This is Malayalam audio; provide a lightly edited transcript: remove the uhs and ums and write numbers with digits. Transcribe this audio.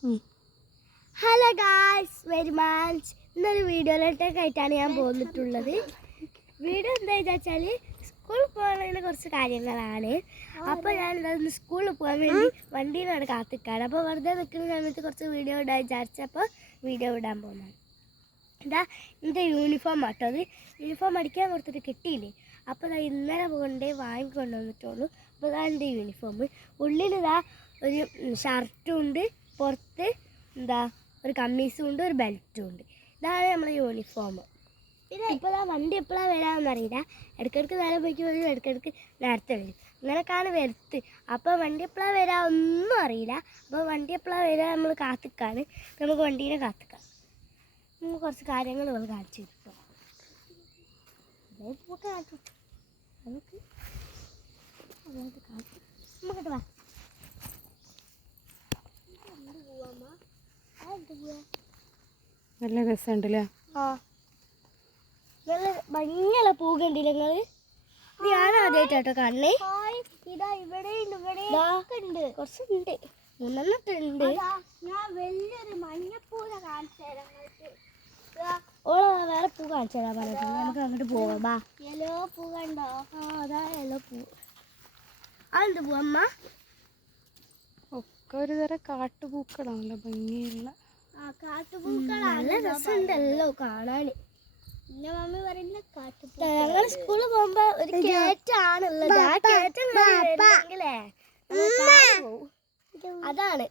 Hello guys very much. ഇന്നൊരു വീഡിയോയിലോട്ടേക്കായിട്ടാണ് ഞാൻ പോന്നിട്ടുള്ളത്. വീഡിയോ എന്താ വെച്ചാൽ സ്കൂളിൽ പോകുന്നതിന് കുറച്ച് കാര്യങ്ങളാണ്. അപ്പോൾ ഞാൻ എന്താ സ്കൂളിൽ പോകാൻ വേണ്ടി വണ്ടിയിലാണ് കാത്തിക്കാണ്. അപ്പോൾ വെറുതെ നിൽക്കുന്ന സമയത്ത് കുറച്ച് വീഡിയോ ഇടാൻ വിചാരിച്ചപ്പോൾ വീഡിയോ ഇടാൻ പോകുന്നതാണ്. എന്താ എൻ്റെ യൂണിഫോം ആട്ടോ. അത് യൂണിഫോം അടിക്കാൻ കൊടുത്തിട്ട് കിട്ടിയില്ലേ. അപ്പോൾ ഞാൻ ഇന്നലെ പോകണ്ടേ വാങ്ങിക്കൊണ്ട് വന്നിട്ടുള്ളൂ. അപ്പോൾ ഇതാ എൻ്റെ യൂണിഫോം. ഉള്ളിലിതാ ഒരു ഷർട്ടും ഉണ്ട്, പുറത്ത് എന്താ ഒരു കമ്മീസും ഉണ്ട്, ഒരു ബെൽറ്റും ഉണ്ട്. ഇതാണ് നമ്മളെ യൂണിഫോം. പിന്നെ ഇപ്പോൾ ആ വണ്ടി എപ്പോഴാണ് വരാമെന്നറിയില്ല. ഇടയ്ക്കിടയ്ക്ക് നേരെ പോയിക്ക് വരും, ഇടയ്ക്കിടയ്ക്ക് നേരത്തെ വരും. ഇങ്ങനെയൊക്കെയാണ് വരുത്ത്. അപ്പോൾ വണ്ടി എപ്പോഴാണ് വരാൻ ഒന്നും അറിയില്ല. അപ്പോൾ വണ്ടി എപ്പോഴാണ് വരാൻ നമ്മൾ കാത്തിക്കാണ്. നമുക്ക് വണ്ടീനെ കാത്തിക്കാം. നമുക്ക് കുറച്ച് കാര്യങ്ങൾ നമ്മൾ കാണിച്ചു കിട്ടും. നമുക്ക് നമുക്കിട്ട് വാ. നല്ല രസമുണ്ടല്ലേ? ആ നല്ല ഭംഗിയുള്ള പൂ കണ്ടില്ല നിങ്ങള്? ഞാൻ ആദ്യമായിട്ടോ കാണണേ. ഇതാ ഇവിടെ ഉണ്ട്, കുറച്ചുണ്ട്, 3 ഉണ്ട്. ഞാൻ വലിയൊരു മഞ്ഞപ്പൂനെ കാണിച്ചു തരാം. ഓളോ വേറെ പൂ കാണിച്ചു തരാൻ പറഞ്ഞിട്ടുണ്ട്. നമുക്ക് അങ്ങോട്ട് പോവാം. ബാ. യെല്ലോ പൂ കണ്ടോ? ആ അതാ യെല്ലോ പൂ. അതെന്ത് പൂ അമ്മ? ഒക്കെ ഒരു തരം കാട്ടുപൂക്കളാണല്ലോ, ഭംഗിയുള്ള. നല്ല രസമുണ്ടല്ലോ കാണാന്. എന്റെ മമ്മി പറയുന്ന കാട്ടുപൂ. ഞങ്ങൾ സ്കൂളിൽ പോകുമ്പോ ഒരു കേറ്റാണുള്ളത്. ആ കേറ്റം അതാണ്